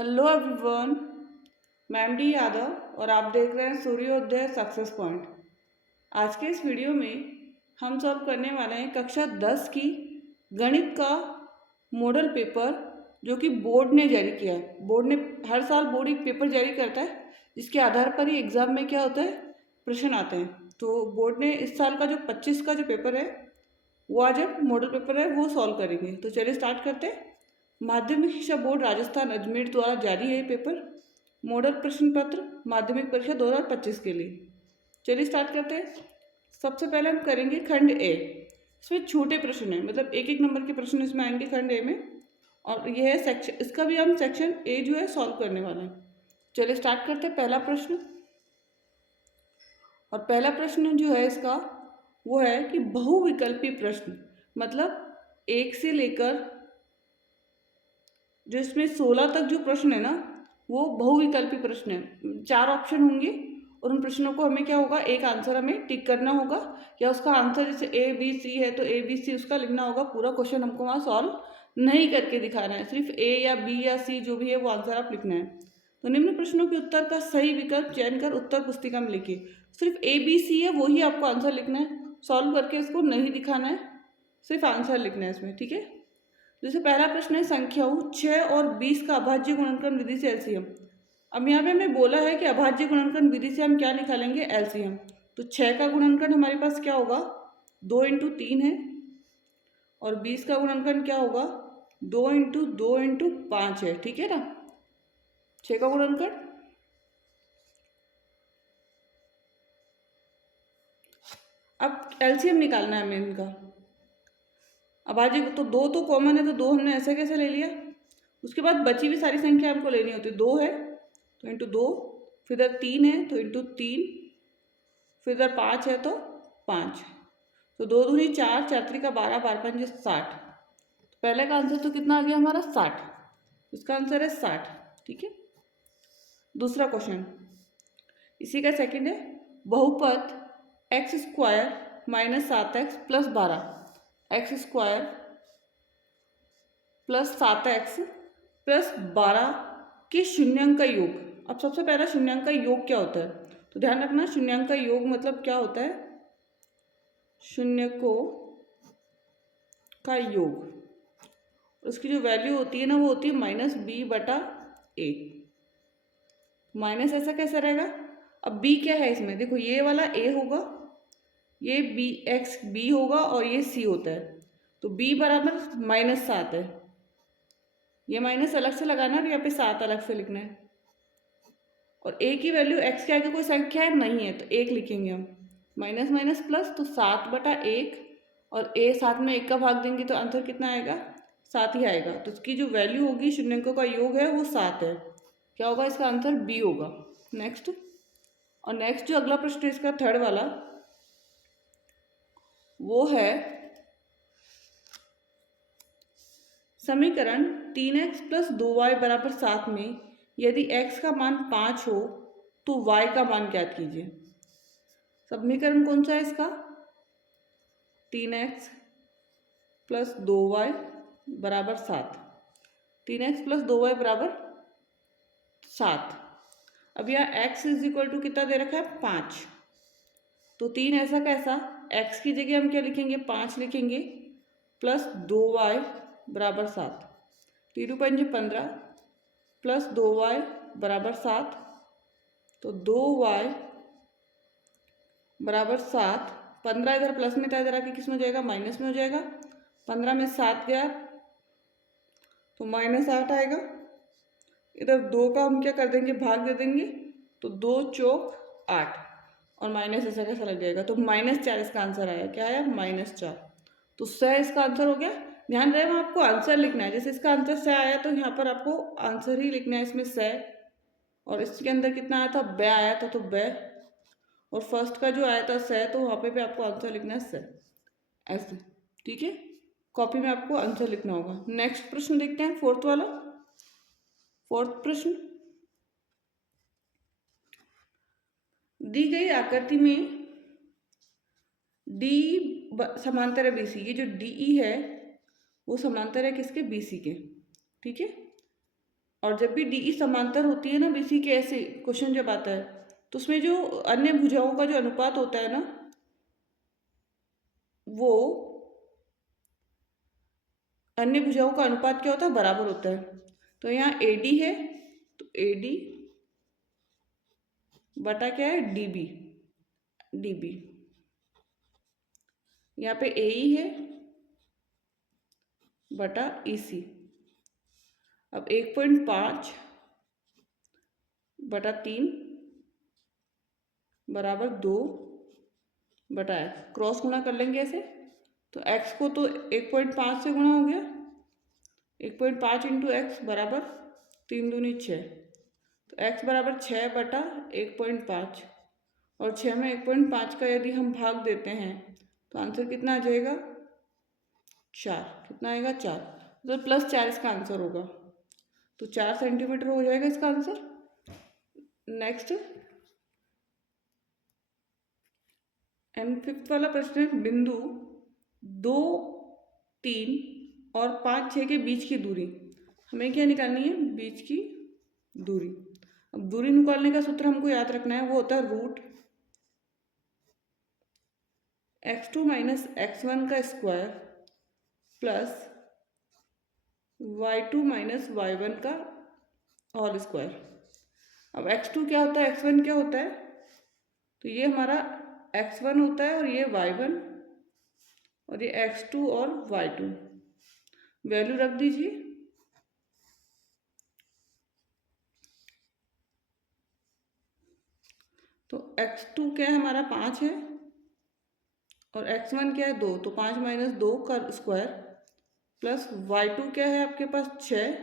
Hello everyone, मैं M D Yadav और आप देख रहे हैं सूर्योदय सक्सेस पॉइंट। आज के इस वीडियो में हम सॉल्व करने वाले हैं कक्षा 10 की गणित का मॉडल पेपर जो कि बोर्ड ने जारी किया है। बोर्ड ने हर साल बोर्ड एक पेपर जारी करता है जिसके आधार पर ही एग्ज़ाम में क्या होता है, प्रश्न आते हैं। तो बोर्ड ने इस साल का जो 25 का जो पेपर है वो आज हम मॉडल पेपर है वो सॉल्व करेंगे। तो चलिए स्टार्ट करते हैं। माध्यमिक शिक्षा बोर्ड राजस्थान अजमेर द्वारा जारी है ये पेपर, मॉडल प्रश्न पत्र माध्यमिक परीक्षा 2025 के लिए। चलिए स्टार्ट करते हैं। सबसे पहले हम करेंगे खंड ए। इसमें छोटे प्रश्न हैं, मतलब एक एक नंबर के प्रश्न इसमें आएंगे खंड ए में, और यह है सेक्शन, इसका भी हम सेक्शन ए जो है सॉल्व करने वाले हैं। चलिए स्टार्ट करते हैं। पहला प्रश्न, और पहला प्रश्न जो है इसका वो है कि बहुविकल्पी प्रश्न, मतलब एक से लेकर जो इसमें 16 तक जो प्रश्न है ना वो बहुविकल्पी प्रश्न है। 4 ऑप्शन होंगे और उन प्रश्नों को हमें क्या होगा, एक आंसर हमें टिक करना होगा, या उसका आंसर जैसे ए बी सी है तो ए बी सी उसका लिखना होगा। पूरा क्वेश्चन हमको वहाँ सॉल्व नहीं करके दिखाना है, सिर्फ ए या बी या सी जो भी है वो आंसर आप लिखना है। तो निम्न प्रश्नों के उत्तर का सही विकल्प चयन कर उत्तर पुस्तिका में लिखिए। सिर्फ ए बी सी है वही आपको आंसर लिखना है, सॉल्व करके इसको नहीं दिखाना है, सिर्फ आंसर लिखना है इसमें, ठीक है। जैसे पहला प्रश्न है संख्याओं 6 और 20 का अभाज्य गुणनखंड विधि से एलसीएम। अब यहाँ पे हमें बोला है कि अभाज्य गुणनखंड विधि से हम क्या निकालेंगे, एलसीएम। तो 6 का गुणनखंड हमारे पास क्या होगा, 2 × 3 है, और 20 का गुणनखंड क्या होगा, 2 × 2 × 5 है, ठीक है ना। 6 का गुणनखंड, अब एलसीएम निकालना है हमें इनका। अभाज्य तो दो तो कॉमन है, तो दो हमने ऐसे कैसे ले लिया। उसके बाद बची हुई सारी संख्या हमको लेनी होती है। 2 है तो इंटू 2, फिर इधर 3 है तो इंटू 3, फिर इधर 5 है तो 5। तो 2 दूनी 4, 4 त्रिका 12, 12 पंजे 60। तो पहले का आंसर तो कितना आ गया हमारा, 60। इसका आंसर है 60, ठीक है। दूसरा क्वेश्चन इसी का सेकंड है, बहुपद x² - 7x + 12, x² + 7x + 12 के शून्यांक का योग। अब सबसे पहला शून्यांक का योग क्या होता है, तो ध्यान रखना शून्यांक का योग मतलब क्या होता है, शून्यकों का योग। उसकी जो वैल्यू होती है ना वो होती है -b/a। माइनस ऐसा कैसे रहेगा, अब b क्या है इसमें, देखो ये वाला a होगा, ये b होगा और ये c होता है। तो b बराबर -7 है, ये माइनस अलग से लगाना है और यहाँ पे 7 अलग से लिखना है। और a की वैल्यू x के आगे कोई संख्या है नहीं है तो 1 लिखेंगे हम, माइनस माइनस प्लस, तो 7/1, और a 7 में 1 का भाग देंगे तो आंसर कितना आएगा, 7 ही आएगा। तो इसकी जो वैल्यू होगी शून्यंकों का योग है वो 7 है, क्या होगा इसका आंसर b होगा। नेक्स्ट, और नेक्स्ट जो अगला प्रश्न है इसका थर्ड वाला वो है समीकरण 3x + 2y = 7 में यदि x का मान 5 हो तो y का मान ज्ञात कीजिए। समीकरण कौन सा है इसका, 3x + 2y = 7, 3x + 2y = 7। अब यहाँ x = कितना दे रखा है, 5। तो 3 ऐसा कैसा, x की जगह हम क्या लिखेंगे, 5 लिखेंगे, प्लस 2y = 7, 3 × 5 = 15 प्लस 2y = 7। तो 2y = 7, 15 इधर प्लस में था, इधर आके किस में हो जाएगा, माइनस में हो जाएगा। 15 में 7 गया तो -8 आएगा। इधर 2 का हम क्या कर देंगे, भाग दे देंगे, तो 2 × 4 = 8, और माइनस ऐसा कैसा लग जाएगा, तो -4 इसका आंसर आया, क्या आया, -4। तो 6 इसका आंसर हो गया। ध्यान रहे वहाँ आपको आंसर लिखना है, जैसे इसका आंसर 6 आया तो यहाँ पर आपको आंसर ही लिखना है इसमें 6, और इसके अंदर कितना आया था, ब आया था, तो ब, और फर्स्ट का जो आया था 6 तो वहाँ पे भी आपको आंसर लिखना है 6, ऐसे, ठीक है। कॉपी में आपको आंसर लिखना होगा। नेक्स्ट प्रश्न देखते हैं, फोर्थ वाला। फोर्थ प्रश्न, दी गई आकृति में डी समांतर है बीसी, ये जो डीई है वो समांतर है किसके, बीसी के, ठीक है। और जब भी डीई समांतर होती है ना बीसी के, ऐसे क्वेश्चन जब आता है तो उसमें जो अन्य भुजाओं का जो अनुपात होता है ना, वो अन्य भुजाओं का अनुपात क्या होता है, बराबर होता है। तो यहाँ एडी है तो एडी बटा क्या है, डीबी, डीबी। यहाँ पे एई है बटा ईसी। अब 1.5 बटा 3 बराबर 2 बटा एक्स, क्रॉस गुणा कर लेंगे ऐसे। तो एक्स को तो 1.5 से गुणा हो गया, 1.5 इंटू एक्स बराबर 3 दूनी 6। तो एक्स बराबर 6 बटा 1.5, और 6 में 1.5 का यदि हम भाग देते हैं तो आंसर कितना आ जाएगा, 4। कितना आएगा, 4। तो +4 इसका आंसर होगा। तो 4 सेंटीमीटर हो जाएगा इसका आंसर। नेक्स्ट फिफ्थ वाला प्रश्न है, बिंदु 2, 3 और 5, 6 के बीच की दूरी। हमें क्या निकालनी है, बीच की दूरी। अब दूरी निकालने का सूत्र हमको याद रखना है, वो होता है √x2 माइनस x1 का square plus y2 minus y1 का होल स्क्वायर। अब x2 क्या होता है, x1 क्या होता है, तो ये हमारा x1 होता है और ये y1, और ये x2 और y2। वैल्यू रख दीजिए। तो x2 क्या है हमारा, 5 है, और x1 क्या है, 2। तो 5 माइनस 2 का स्क्वायर प्लस y2 क्या है आपके पास, 6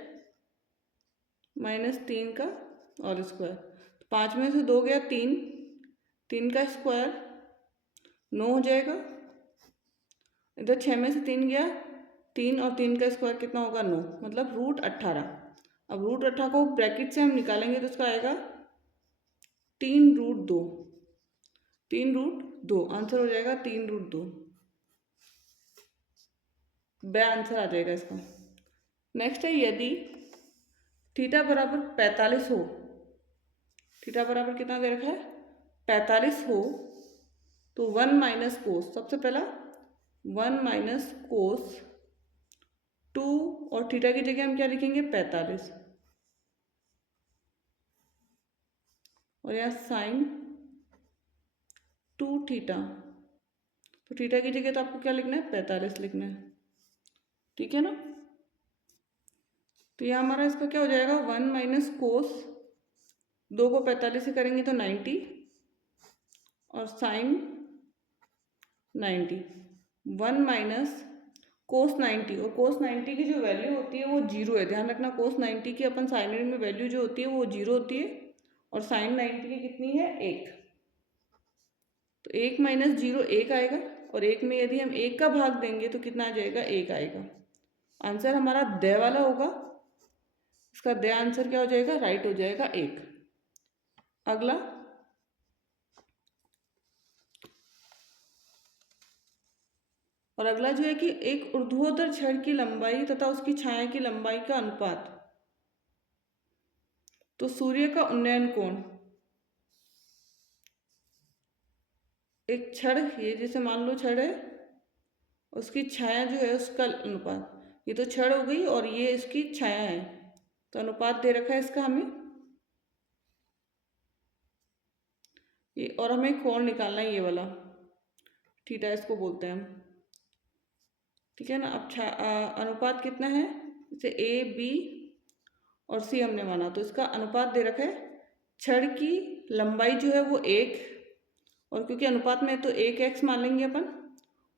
माइनस 3 का और स्क्वायर। तो 5 में से 2 गया 3, 3 का स्क्वायर 9 हो जाएगा। इधर 6 में से 3 गया 3, और 3 का स्क्वायर कितना होगा, 9, मतलब √18। अब √18 को ब्रैकेट से हम निकालेंगे तो उसका आएगा 3√2, 3√2 आंसर हो जाएगा, 3√2 बे आंसर आ जाएगा इसका। नेक्स्ट है, यदि थीटा बराबर 45 हो, थीटा बराबर कितना दे रखा है, 45 हो, तो 1 माइनस कोस, सबसे पहला 1 माइनस कोस 2, और थीटा की जगह हम क्या लिखेंगे, 45, और यहाँ साइन 2 थीटा। तो थीटा की जगह तो आपको क्या लिखना है, 45 लिखना है, ठीक है ना। तो यहाँ हमारा इसका क्या हो जाएगा, 1 माइनस कोस 2 को 45 से करेंगे तो 90, और साइन 90, 1 माइनस कोस 90, और कोस 90 की जो वैल्यू होती है वो 0 है। ध्यान रखना, कोस 90 की अपन साइन में वैल्यू जो होती है वो 0 होती है, और साइन 90 की कितनी है, 1। तो 1 माइनस 0 1 आएगा, और 1 में यदि हम 1 का भाग देंगे तो कितना आ जाएगा, 1 आएगा। आंसर हमारा द वाला होगा, इसका द आंसर क्या हो जाएगा, राइट हो जाएगा 1। अगला, और अगला जो है कि एक ऊर्ध्वाधर छड़ की लंबाई तथा उसकी छाया की लंबाई का अनुपात। तो सूर्य का उन्नयन कोण, एक छड़, ये जैसे मान लो छड़ है, उसकी छाया जो है उसका अनुपात, ये तो छड़ हो गई और ये इसकी छाया है, तो अनुपात दे रखा है इसका हमें ये, और हमें कोण निकालना है ये वाला, थीटा इसको बोलते हैं हम, ठीक है ना। अब अनुपात कितना है, जैसे ए बी और सी हमने माना, तो इसका अनुपात दे रखा है, छड़ की लंबाई जो है वो 1, और क्योंकि अनुपात में है तो 1x मान लेंगे अपन,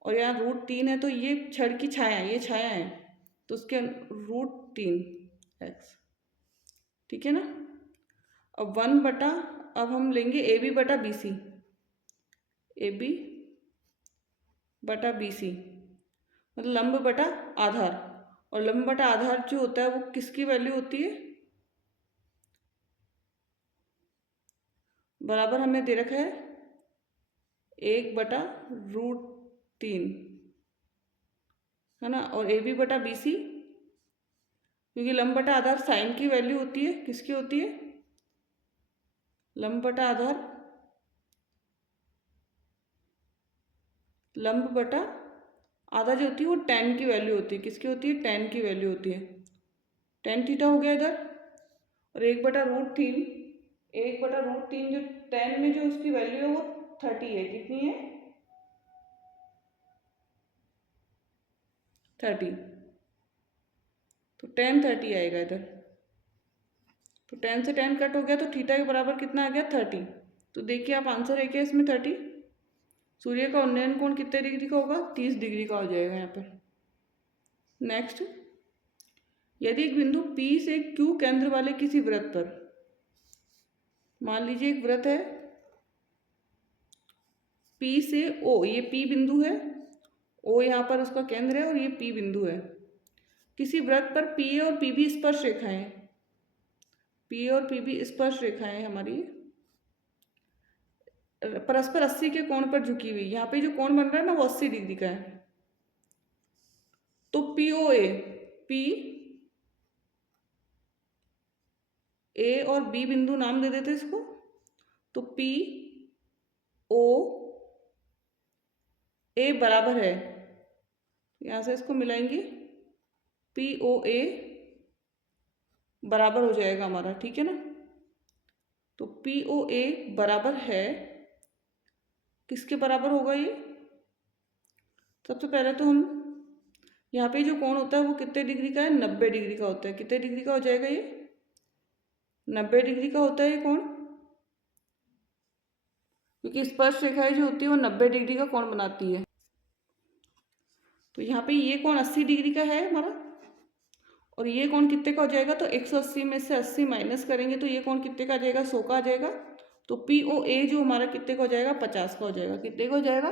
और यहाँ √3 है, तो ये छड़ की छाया है, ये छाया है, तो उसके √3x, ठीक है ना। अब 1 बटा, अब हम लेंगे ए बी बटा बी सी, ए बी बटा बी सी, मतलब लंब बटा आधार, और लंब बटा आधार जो होता है वो किसकी वैल्यू होती है, बराबर हमें दे रखा है 1/√3, है ना। और ए बी बटा बी सी, क्योंकि लंब बटा आधार साइन की वैल्यू होती है, किसकी होती है, लंब बटा आधार, लंब बटा आधा जो होती है वो tan की वैल्यू होती है, किसकी होती है, tan की वैल्यू होती है। tan थीटा हो गया इधर, और 1/√3, 1/√3 जो tan में जो उसकी वैल्यू है वो 30 है, कितनी है, 30, तो tan 30 आएगा इधर। तो tan से tan कट हो गया, तो थीटा के बराबर कितना आ गया, 30। तो देखिए आप आंसर है क्या इसमें, 30। सूर्य का उन्नयन कोण कितने डिग्री का होगा, 30 डिग्री का हो जाएगा यहाँ पर। नेक्स्ट, यदि एक बिंदु P से Q केंद्र वाले किसी वृत्त पर, मान लीजिए एक वृत्त है P से O, ये P बिंदु है, O यहाँ पर उसका केंद्र है और ये P बिंदु है। किसी वृत्त पर PA और PB स्पर्श रेखाएं, PA और PB स्पर्श रेखाएं हमारी परस्पर 80 के कोण पर झुकी हुई, यहाँ पे जो कोण बन रहा है ना वो 80 डिग्री का है। तो POA, P A और B बिंदु नाम दे देते इसको, तो PO A बराबर है, यहाँ से इसको मिलाएंगे, POA बराबर हो जाएगा हमारा, ठीक है ना। तो POA बराबर है, किसके बराबर होगा ये, सबसे पहले तो हम यहाँ पे जो कोण होता है वो कितने डिग्री का है, 90 डिग्री का होता है। कितने डिग्री का हो जाएगा ये, 90 डिग्री का होता है ये कोण, क्योंकि स्पर्श रेखाएं जो होती है वो 90 डिग्री का कोण बनाती है। तो यहाँ पे ये कोण 80 डिग्री का है हमारा, और ये कोण कितने का हो जाएगा, तो 180 में से 80 माइनस करेंगे तो ये कोण कितने का आ जाएगा, 100 का आ जाएगा। तो POA जो हमारा कितने का हो जाएगा, 50 का हो जाएगा। कितने का हो जाएगा,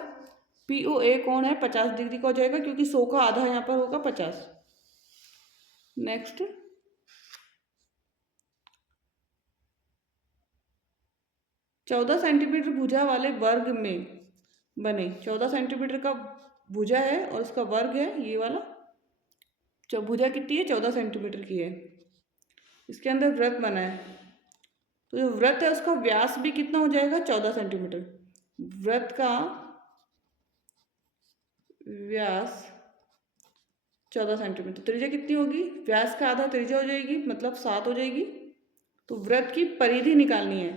POA कोण है 50 डिग्री का हो जाएगा, क्योंकि 100 का आधा यहाँ पर होगा 50। नेक्स्ट, चौदह सेंटीमीटर भुजा वाले वर्ग में बने, 14 सेंटीमीटर का भुजा है और इसका वर्ग है ये वाला, जो भुजा कितनी है, 14 सेंटीमीटर की है, इसके अंदर वृत्त बना है। तो जो वृत्त है उसका व्यास भी कितना हो जाएगा, 14 सेंटीमीटर। वृत्त का व्यास 14 सेंटीमीटर, त्रिज्या कितनी होगी, व्यास का आधा त्रिज्या हो जाएगी, मतलब 7 हो जाएगी। तो वृत्त की परिधि निकालनी है,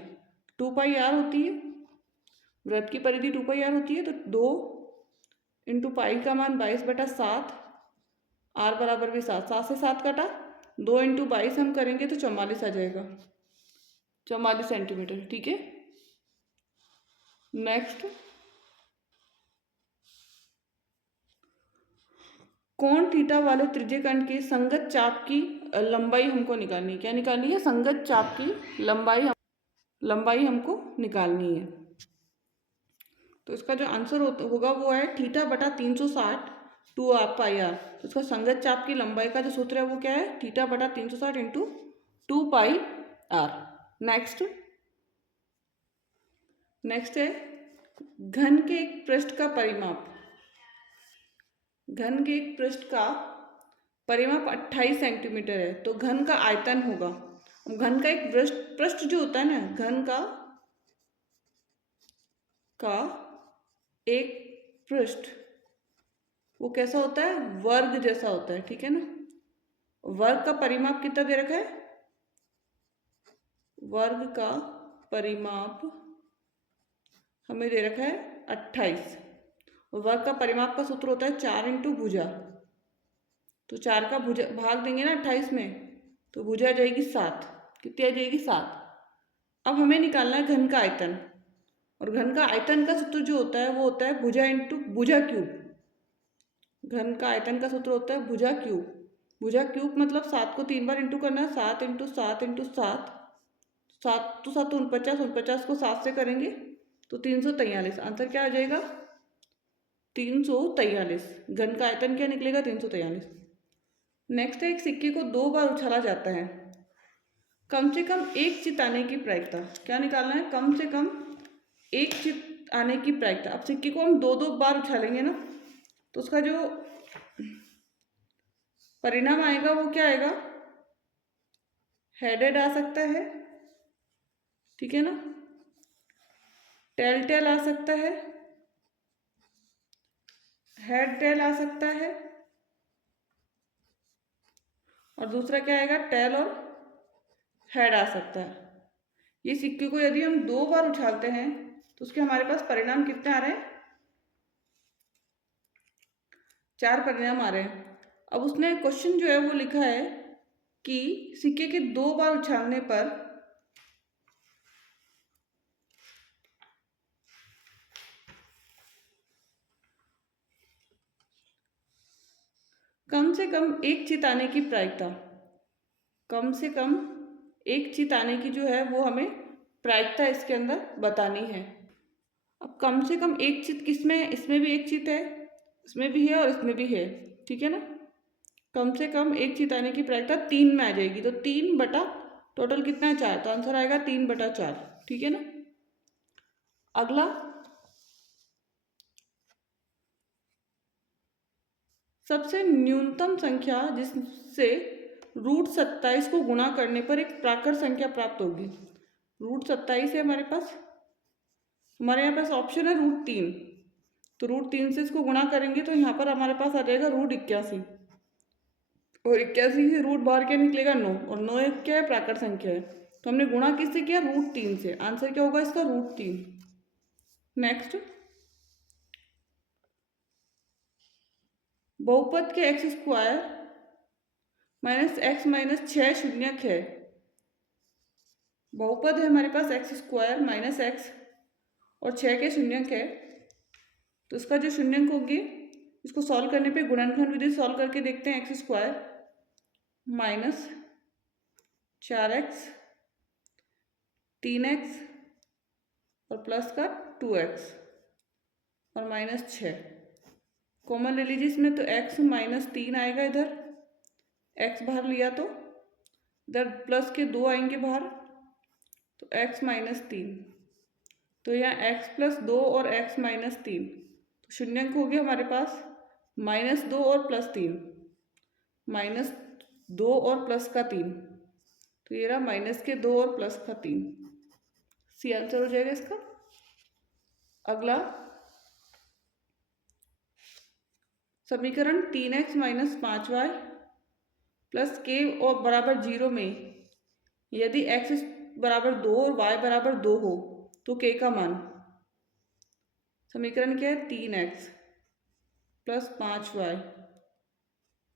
2πr होती है, वृत्त की परिधि 2πr होती है। तो 2 × पाई का मान 22/7, r बराबर भी 7, 7 से 7 कटा, 2 × 22 हम करेंगे तो 44 आ जाएगा, 44 सेंटीमीटर, ठीक है। नेक्स्ट, कोण थीटा वाले त्रिज्यखंड के संगत चाप की लंबाई हमको निकालनी है। क्या निकालनी है, संगत चाप की लंबाई हमको निकालनी है। तो इसका जो आंसर होगा वो है θ/360 2πr। तो इसका संगत चाप की लंबाई का जो सूत्र है वो क्या है, θ/360 × 2πr। नेक्स्ट है घन के एक पृष्ठ का परिमाप, घन के एक पृष्ठ का परिमाप 28 सेंटीमीटर है। तो घन का आयतन होगा, घन का एक पृष्ठ जो होता है ना, घन का एक पृष्ठ वो कैसा होता है, वर्ग जैसा होता है, ठीक है ना। वर्ग का परिमाप कितना दे रखा है, वर्ग का परिमाप हमें दे रखा है 28। वर्ग का परिमाप का सूत्र होता है 4 × भुजा। तो 4 का भुजा भाग देंगे ना 28 में, तो भुजा आ जाएगी 7, कितनी आ जाएगी 7। अब हमें निकालना है घन का आयतन, और घन का आयतन का सूत्र जो होता है वो होता है भुजा × भुजा क्यूब। घन का आयतन का सूत्र होता है भुजा क्यूब। भुजा क्यूब मतलब 7 को 3 बार इंटू करना है, 7 × 7 × 7, 7 तो 7 49, 49 को 7 से करेंगे तो 343। आंसर क्या आ जाएगा, 343। घन का आयतन क्या निकलेगा, 343। नेक्स्ट है, एक सिक्के को 2 बार उछाला जाता है, कम से कम एक चित आने की प्रायिकता। क्या निकालना है, कम से कम एक चित आने की प्रायिकता। अब सिक्के को हम 2 बार उछालेंगे ना, तो उसका जो परिणाम आएगा वो क्या आएगा, हेडेड आ सकता है, ठीक है ना, टेल टेल आ सकता है, हेड टेल आ सकता है, और दूसरा क्या आएगा, टेल और हेड आ सकता है। ये सिक्के को यदि हम 2 बार उछालते हैं तो उसके हमारे पास परिणाम कितने आ रहे हैं, 4 परिणाम आ रहे हैं। अब उसने क्वेश्चन जो है वो लिखा है कि सिक्के के 2 बार उछालने पर कम से कम एक चित आने की प्रायिकता, कम से कम एक चित आने की जो है वो हमें प्रायिकता इसके अंदर बतानी है। अब कम से कम एक चित किसमें है, इसमें भी एक चित है, इसमें भी है और इसमें भी है, ठीक है ना। कम से कम एक चित आने की प्रायिकता 3 में आ जाएगी, तो 3 बटा टोटल कितना है 4, तो आंसर आएगा 3 बटा 4, ठीक है ना। अगला सबसे न्यूनतम संख्या जिससे √27 को गुणा करने पर एक प्राकृत संख्या प्राप्त होगी। √27 है हमारे पास, हमारे यहाँ पास ऑप्शन है √3, तो √3 से इसको गुणा करेंगे तो यहाँ पर हमारे पास आ जाएगा √81, और 81 से रूट बाहर क्या निकलेगा 9, और 9 एक क्या है प्राकृत संख्या है, तो हमने गुणा किससे किया, √3 से। आंसर क्या होगा इसका, √3। नेक्स्ट, बहुपद के x² माइनस x माइनस 6 शून्यक है। बहुपद है हमारे पास x² माइनस x और 6 के शून्यक है, तो इसका जो शून्यक होगी इसको सॉल्व करने पे गुणनखंड विधि सॉल्व करके देखते हैं। x² माइनस 4x 3x और प्लस का 2x और माइनस 6 कॉमन ले लीजिए इसमें, तो x माइनस 3 आएगा, इधर x बाहर लिया तो इधर प्लस के 2 आएंगे बाहर, तो x माइनस 3, तो यहाँ x प्लस 2 और x माइनस 3, तो शून्यंक हो गया हमारे पास -2 और +3, -2 और प्लस का 3, तो ये रहा माइनस के 2 और प्लस का 3, सी आंसर हो जाएगा इसका। अगला समीकरण 3x minus 5y plus k और बराबर 0 में यदि x बराबर 2 और y बराबर 2 हो तो k का मान, समीकरण क्या है 3x plus 5y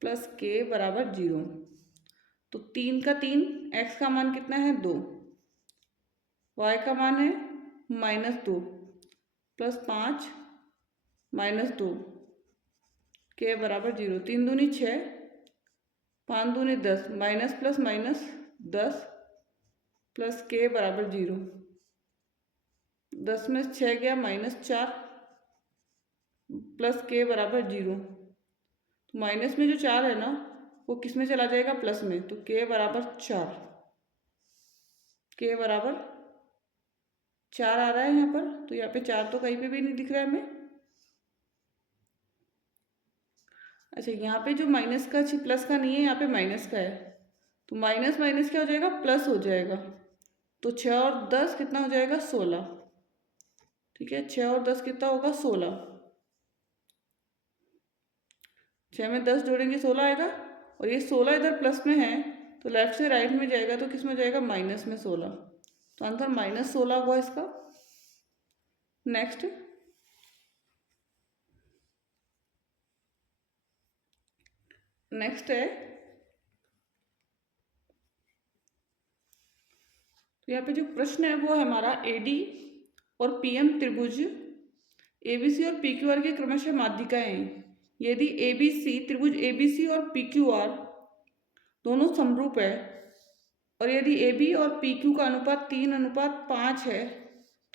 plus k बराबर 0, तो 3 का 3, x का मान कितना है 2, y का मान है -2 प्लस 5 -2, k बराबर 0, 3 दूनी 6 5 दूनी 10, minus plus minus 10 plus k बराबर 0, 10 में 6 गया -4 प्लस k बराबर 0, तो माइनस में जो 4 है ना वो किस में चला जाएगा, प्लस में, तो k बराबर 4, k बराबर 4 आ रहा है यहाँ पर, तो यहाँ पे 4 तो कहीं पे भी नहीं दिख रहा है हमें। अच्छा, यहाँ पे जो माइनस का प्लस का नहीं है, यहाँ पे माइनस का है, तो माइनस माइनस क्या हो जाएगा, प्लस हो जाएगा, तो 6 और 10 कितना हो जाएगा 16, ठीक है, 6 और 10 कितना होगा 16, 6 में 10 जोड़ेंगे 16 आएगा, और ये 16 इधर प्लस में है तो लेफ्ट से राइट में जाएगा, तो किस में जाएगा, माइनस में 16, तो आंसर -16 हुआ इसका। नेक्स्ट, नेक्स्ट है, तो यहाँ पे जो प्रश्न है वो है हमारा AD और PM त्रिभुज ABC और PQR के क्रमशः माध्यिकाएं हैं। यदि ABC त्रिभुज ABC और PQR दोनों समरूप है, और यदि AB और PQ का अनुपात 3:5 है,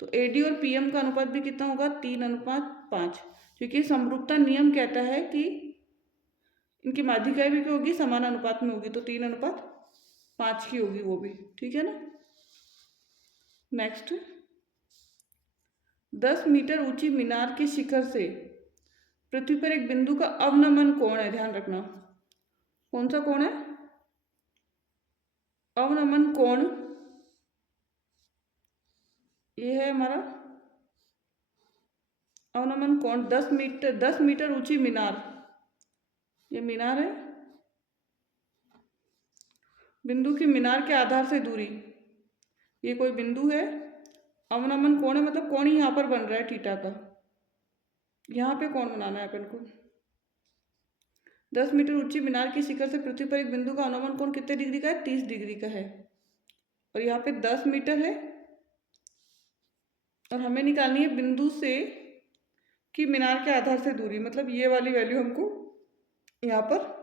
तो AD और PM का अनुपात भी कितना होगा, 3:5, क्योंकि समरूपता नियम कहता है कि इनकी माध्यिकाएं भी क्या होगी, समान अनुपात में होगी, तो 3:5 की होगी वो भी, ठीक है ना। नेक्स्ट, 10 मीटर ऊंची मीनार के शिखर से पृथ्वी पर एक बिंदु का अवनमन कोण है, ध्यान रखना कौन सा कोण है, अवनमन कोण, ये है हमारा अवनमन कोण 10 मीटर ऊंची मीनार, ये मीनार है। बिंदु की मीनार के आधार से दूरी, ये कोई बिंदु है। अवनमन कोण है मतलब कोण यहाँ पर बन रहा है थीटा का, यहाँ पे कोण बनाना है अपन को। 10 मीटर ऊंची मीनार की शिखर से पृथ्वी पर एक बिंदु का अवनमन कोण कितने डिग्री का है? 30 डिग्री का है। और यहाँ पे 10 मीटर है और हमें निकालनी है बिंदु से कि मीनार के आधार से दूरी, मतलब ये वाली वैल्यू हमको यहाँ पर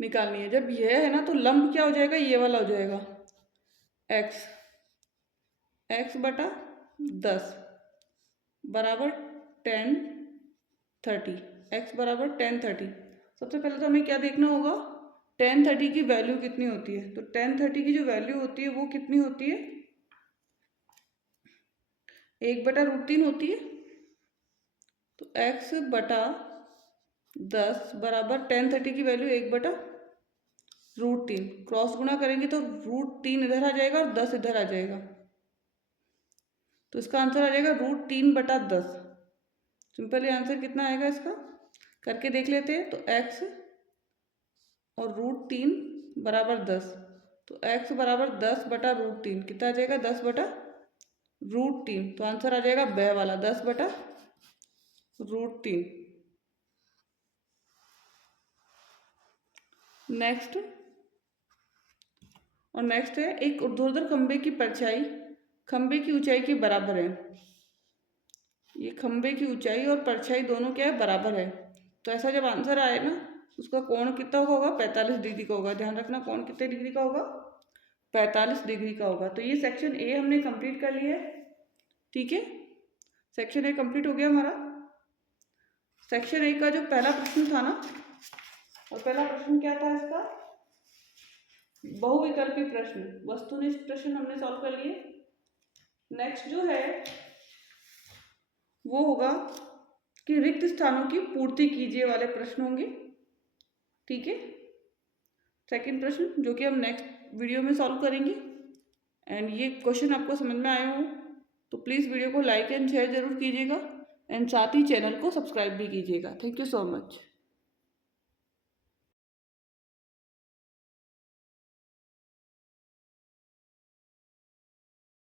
निकालनी है। जब यह है ना तो लंब क्या हो जाएगा? ये वाला हो जाएगा x बटा 10 बराबर 10 30, x बराबर 10 30। सबसे पहले तो हमें क्या देखना होगा? 10 30 की वैल्यू कितनी होती है। तो 10 30 की जो वैल्यू होती है वो कितनी होती है? 1/√3 होती है। तो x बटा 10 बराबर 10 30 की वैल्यू 1/√3, क्रॉस गुणा करेंगे तो √3 इधर आ जाएगा और 10 इधर आ जाएगा। तो इसका आंसर आ जाएगा √3/10। सिंपली आंसर कितना आएगा इसका करके देख लेते हैं। तो x और √3 बराबर 10, तो x बराबर 10/√3 कितना आ जाएगा? 10/√3। तो आंसर आ जाएगा ब वाला 10/√3। नेक्स्ट है एक ऊर्ध्वाधर खंबे की परछाई खंबे की ऊंचाई के बराबर है। ये खंबे की ऊंचाई और परछाई दोनों क्या है? बराबर है। तो ऐसा जब आंसर आए ना, उसका कोण कितना होगा? 45 डिग्री का होगा। ध्यान रखना कोण कितने डिग्री का होगा? 45 डिग्री का होगा। तो ये सेक्शन ए हमने कंप्लीट कर लिया है। ठीक है, सेक्शन ए कंप्लीट हो गया हमारा। सेक्शन ए का जो पहला प्रश्न था ना, और पहला प्रश्न क्या था इसका? बहुविकल्पी प्रश्न, वस्तुनिष्ठ प्रश्न हमने सॉल्व कर लिए। नेक्स्ट जो है वो होगा कि रिक्त स्थानों की पूर्ति कीजिए वाले प्रश्न होंगे। ठीक है, सेकंड प्रश्न जो कि हम नेक्स्ट वीडियो में सॉल्व करेंगे। एंड ये क्वेश्चन आपको समझ में आया हो तो प्लीज़ वीडियो को लाइक एंड शेयर जरूर कीजिएगा एंड साथ ही चैनल को सब्सक्राइब भी कीजिएगा। Thank you so much.